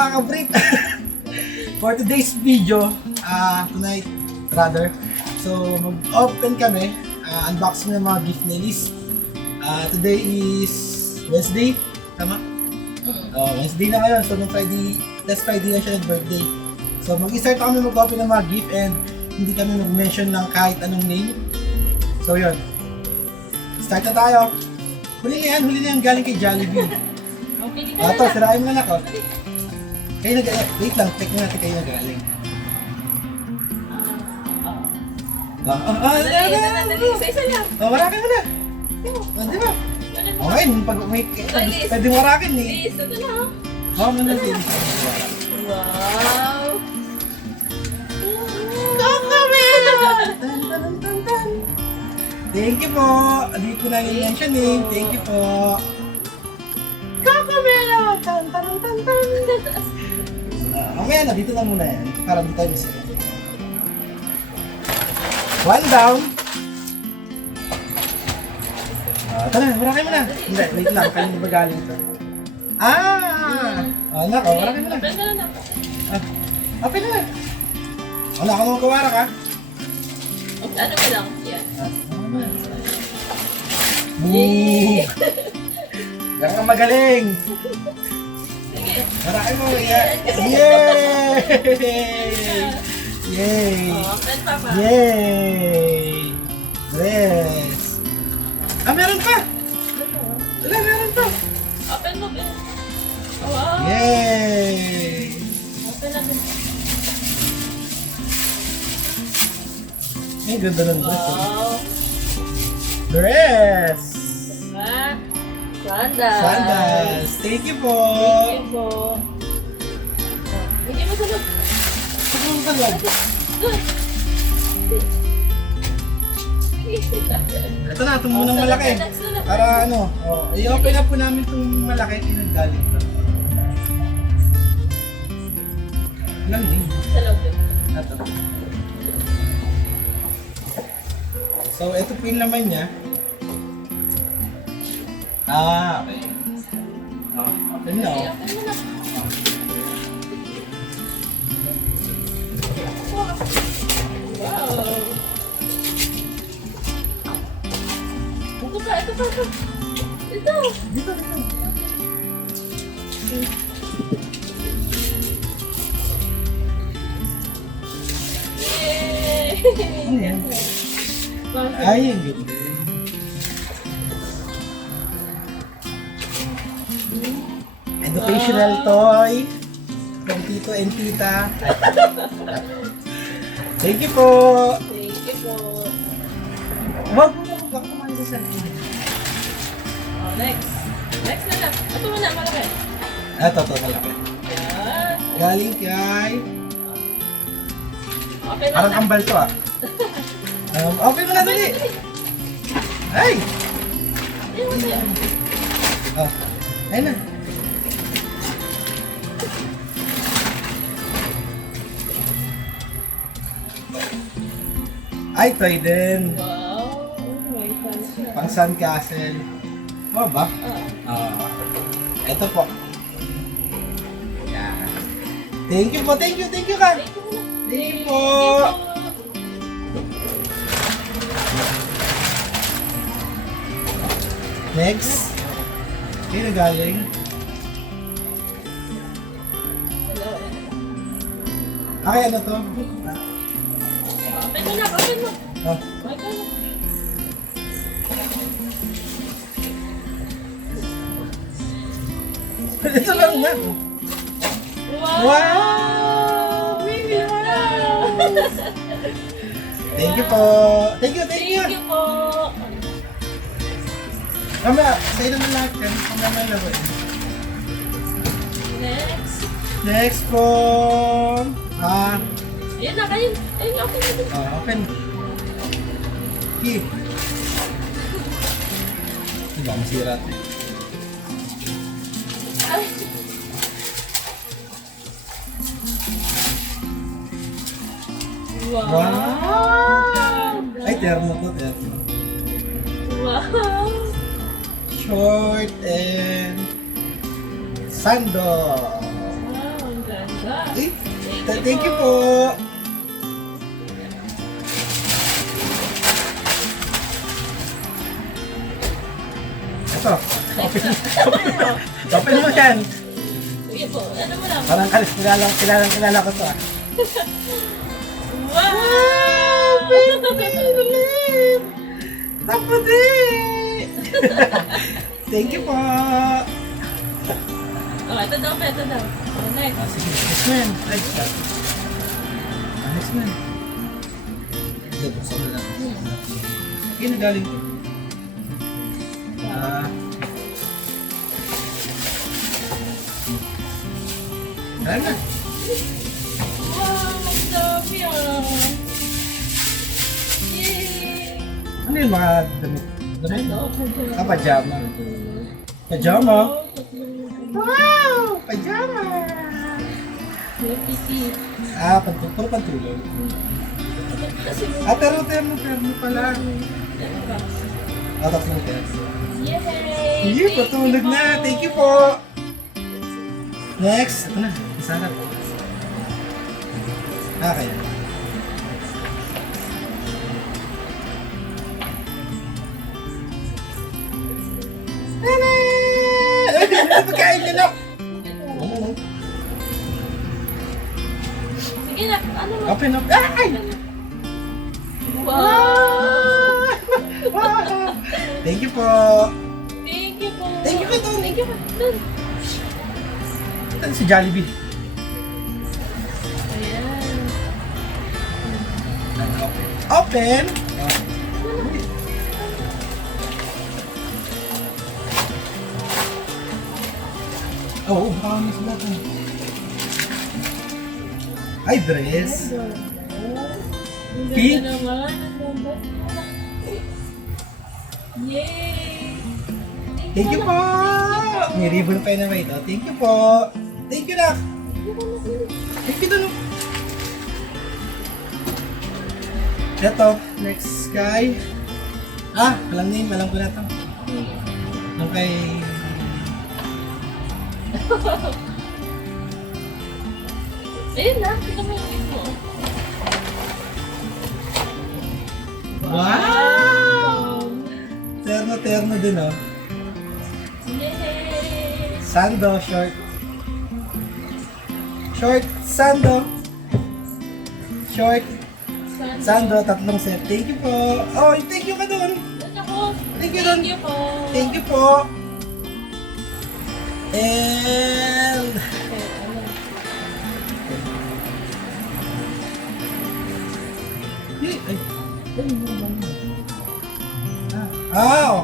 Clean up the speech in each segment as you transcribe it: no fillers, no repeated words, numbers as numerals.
makaka-brief. For today's video, tonight rather, so mag-open kami, unboxing ng mga gift ni Elyse. Today is Wednesday, tama? Wednesday na ngayon, so nung Friday, last Friday na siya nag-birthday. So mag-start kami mag-open ng mga gift and hindi kami mag-mention ng kahit anong name. So yun, start na tayo. Huli na yan galing kay Jollibee. Ito, sirain mo na ako. Kayo nag-galing, wait lang, check na natin kayo nag-galing. Isa-isa lang. Warakin mo na. Di ba? Okay, pag may pwede warakin eh. Please, ito na. Muna din. Wow! Thank you po. Hindi ko na i-mention eh. Thank you po. Kakamera! Mamaya na, dito na muna yan. Para di tayo mismo. One down. Ito na, warakin mo na. Hindi, wait lang. Kanina ba galing ito? Anak, warakin mo na. Open na lang. Open na. Wala ka naman kawarak ha? Ano mo lang? Yan. Boom! Yan ka magaling! Sige. Warakin mo. Yay! Yay! Open pa pa. Yay! Yes! Meron pa! Wala, meron pa! Open mo, Ben. Wow! Yay! Open na, Ben. Ay, ganda ng dress. Wow! Dress! Diba? Sandals. Sandals! Thank you po! Thank you po. Bigyan mo sa loob. Siguro ka lang. Doon. Ito na, itong munang malaki. Para ano, i-open up po namin itong malaki. Pinagaling ito. Ilan eh? Sa loob. Ito. So, ito po yung laman niya. Okay. Open na. Okay, open mo na. Wow! Ito pa. Ito! Dito. Yay! Ano yan? Ay, ang ganda. Educational toy from Tito and Tita. Thank you po. Thank you po. Wag mo kumain sa sarili. Oh, next. Next na lang. Ito mo na, malaki. Ito, malaki. Yan. Galing kay... Okay na Parang na. kambal to open mo na dali. Ay! Ayun mo sa'yo. Ayun na. Ay, toy din. Wow. May fun siya. Pang sandcastle. Ano ba? Ito po. Yan. Thank you po. Thank you ka. Thank you muna. Thank you po. Next. Kayo na galing. Hello. Ay, ano to? Open mo na, open mo. Ah. Okay na. Ito lang na. Wow! Wow! Really? Wow! Thank you po. Thank you. Thank you po. Mamaya, sa'yo naman lahat yan. Mamaya laro yan. Next. Next po. Ayun na, kayo. Ayun, open na. Open. Keep. Diba, masira ito. Ay. Wow! Wow! Ay, termo to, termo. Wow! Short and sandal. Wow, Thank you po. Ito. Open mo yan. Sige po, ano mo lang? Parang kilala ko to ah. Wow! Tapos Thank you po. Oh, ito daw, ito daw. Oh, next. Sige, next man. Next man. Next man. Ito, buksan mo lang. Sige, nagaling ko. Alam na. Wow, ang dami ah. Yay! Ano yung mga damit? Damit? Ano? Pajama. Pajama? Wow! Pajama! Petit. Puro pantulog. Kasi Pero termo pala. Tatlong termo. yay! Hindi, patulog na. Thank you po. Next. Ito na. Isarap. Kaya. Tara! Pagkain niyo na. Sige na, ano mo? Open up. Ay! Wow! Wow! Thank you po. Thank you po. Thank you po, Tony. Thank you po. Dun. Ito si Jollibee. Ayan. Open. Oh, baka may sulatan. Ay, dress. Ang Pink? ganda naman. Ang ganda. Yay! Thank you po. May ribbon pa na ito. Thank you po. Thank you na. Thank you doon. Ito, next guy. Walang name. Alam ko na ito. Nung kay... Ayun na, kita mo yung gift mo. Wow! Terno din, oh. Yay! Sando, short. Short, sando. Short, sando, tatlong set. Thank you po. Oh, thank you ka doon. Thank you doon. Thank you po. Thank you po. And...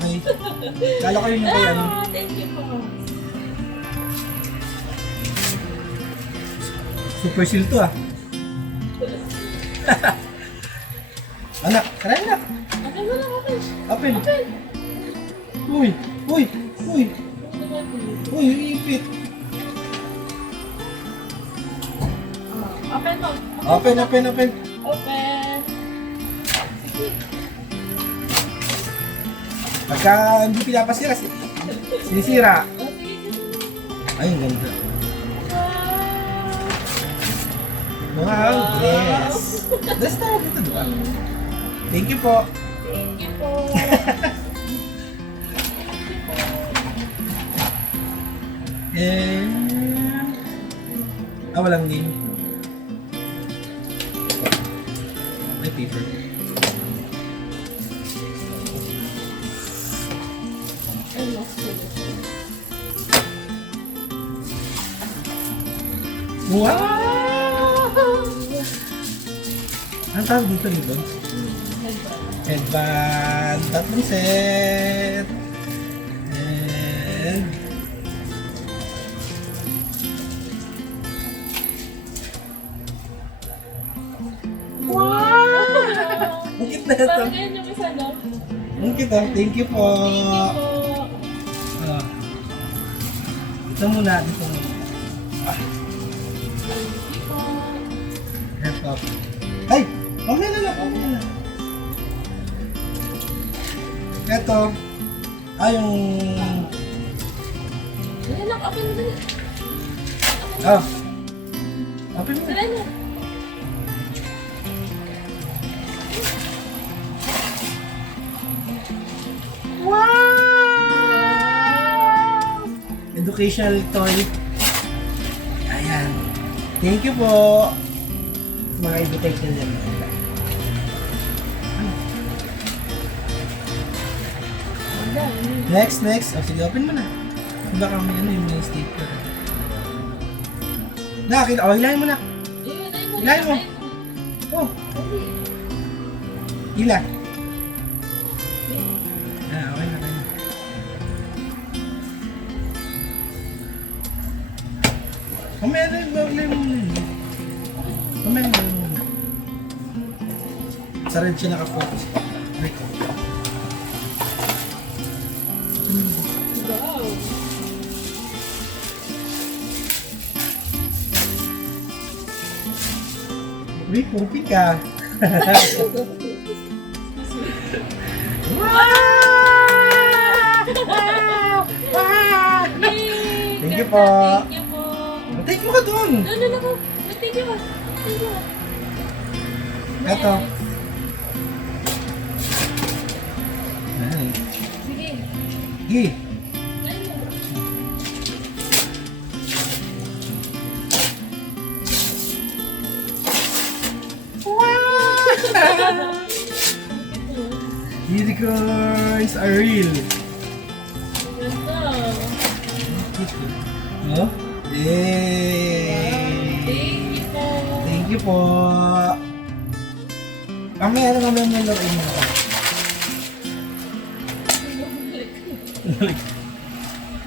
okay. Kala ko yun yung kay ano. Thank you po. Super seal to Anak, tara anak. Okay mo lang, okay. Open. Open. Uy, uy, uy. Uy, ipit. Open mo. Open. Open. Pagka hindi pinapasira, sinisira. Oh, sige. Ay, ang ganda. Wow. Wow, dress. Dress tawag ito, di ba? Thank you po. Thank you po. And... walang name. May paper. Ay, lost ko. Wow! Ang tawag dito, ribbon? Headband. Tatlong set. And... Wow! Ang cute na ito. Parang ganyan yung isa, no? Ang cute ah. Thank you po. Thank you po. Ito muna. Dito muna. Thank you po. Laptop. Ay! Mamaya na lang. Mamaya na. Ito. Yung... Ayan lang, open mo. Ah. Open mo. Sala na. Wow! Educational toy. Ayan. Thank you po. Mga educational yan. Next. O, sige, open mo na. Baka may ano yung may stapler. Hilahin mo na. Hilahin mo. Oh, hila. Okay na. Mamaya na yung hilahin mo na. Mamaya na. Sa red siya naka-focus. Wow. Uy, pupi ka. Yay! Thank you Ganda, po. Thank you po. Take mo ka dun. No. Thank you po. Thank you. Eto. Next. Ay. Sige. Gi. Ayun. Unicorns are real. Ganda. No? Yay! Thank you po. Thank you po. Mamaya na naman yung laruin mo.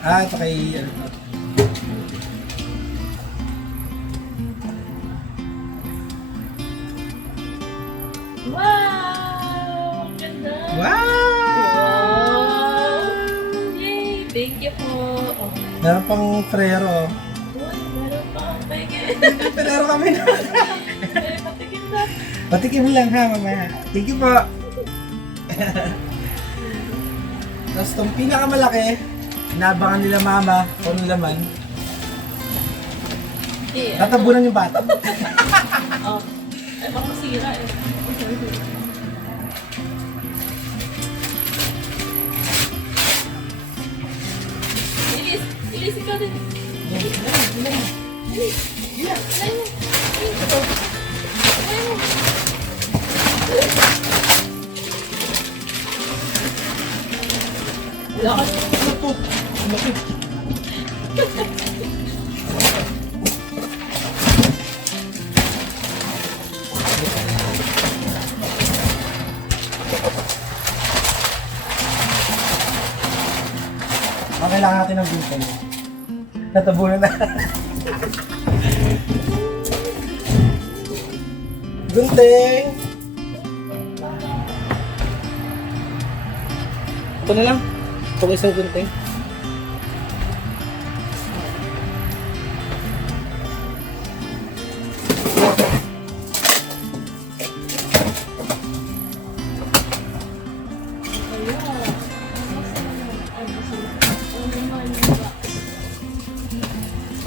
Ito kay ano to. Wow! Ganda. Wow! Yay! Thank you po. Oh. Meron pang frero. Uy, meron pa akong peke. Frero kami na. Patikim na. Patikim lang ha, mamaya. Thank you po. Tapos itong pinakamalaki, inabangan nila mama kung ano laman. Yeah. Tatabunan yung bata. Oh. Ay, baka masira eh. Elyse, ikaw din. Elyse, alay mo. Ito. Alay mo. Wala ka. Ano po? Laki. Kailangan natin ng gunting. Natabunan na. Gunting! Ito na lang. Itong isang gunting.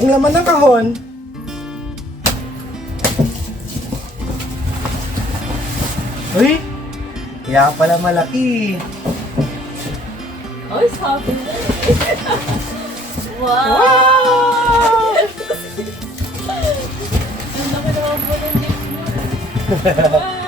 Ang laman ng kahon. Uy! Kaya pala malaki. Ay, sabi na eh. Wow! Wow! Ang laki naman po ng lips mo. Wow!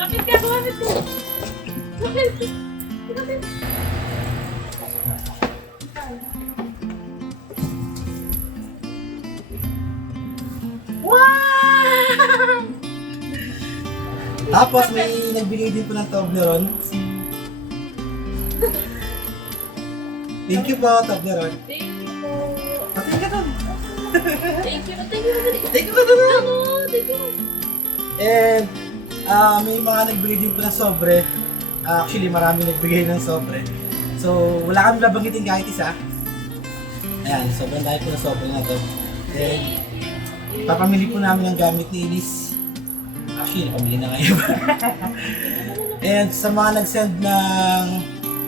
Kapit ka, kumapit ka. Kapit. Kapit. Wow! Tapos may nagbigay din po ng Toblerone. Thank you po, Toblerone. Thank you po. Patin ka doon. Thank you. Thank you. Thank you ka doon. Ano? Thank you. And may mga nagbigay din po ng sobre. Actually, marami nagbigay ng sobre. So, wala kami babanggitin kahit isa. Ayan, sobrang dahil po ng sobre na to. And papamili po namin ng gamit ni Elyse. Actually, napamili na ngayon. And sa mga nag-send ng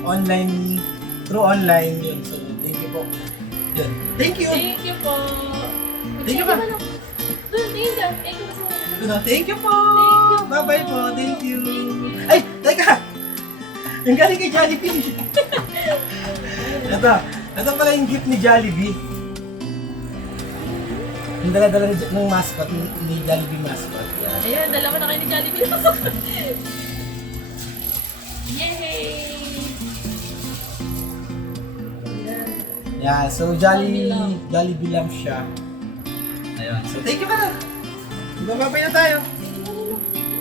online, through online yun. So, thank you po. Yun. Thank you! Thank you po. Thank you pa. Thank you. Thank you po. Thank you po! Thank you po. Bye-bye po. Thank you. Ay! Teka! Yung galing kay Jollibee. Ito pala yung gift ni Jollibee. Yung dala-dala ng mascot, ni Jollibee mascot. Yan. Ayan, dalawa na kayo ni Jollibee. Yay! Yeah, so Jollibee lang siya. Ayun. So thank you pala. Bababay na tayo.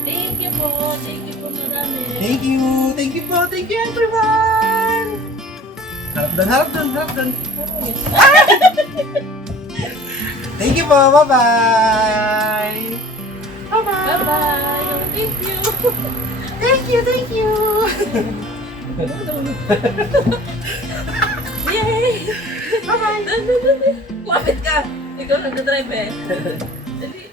Thank you po. Thank you po marami. Thank you. Thank you po. Thank you everyone. Harap doon. Thank you po. Bye-bye. Bye-bye. Bye-bye. Thank you. Thank you. Yay! Bye-bye. Kumapit ka. Ikaw nag-drive eh. Dali.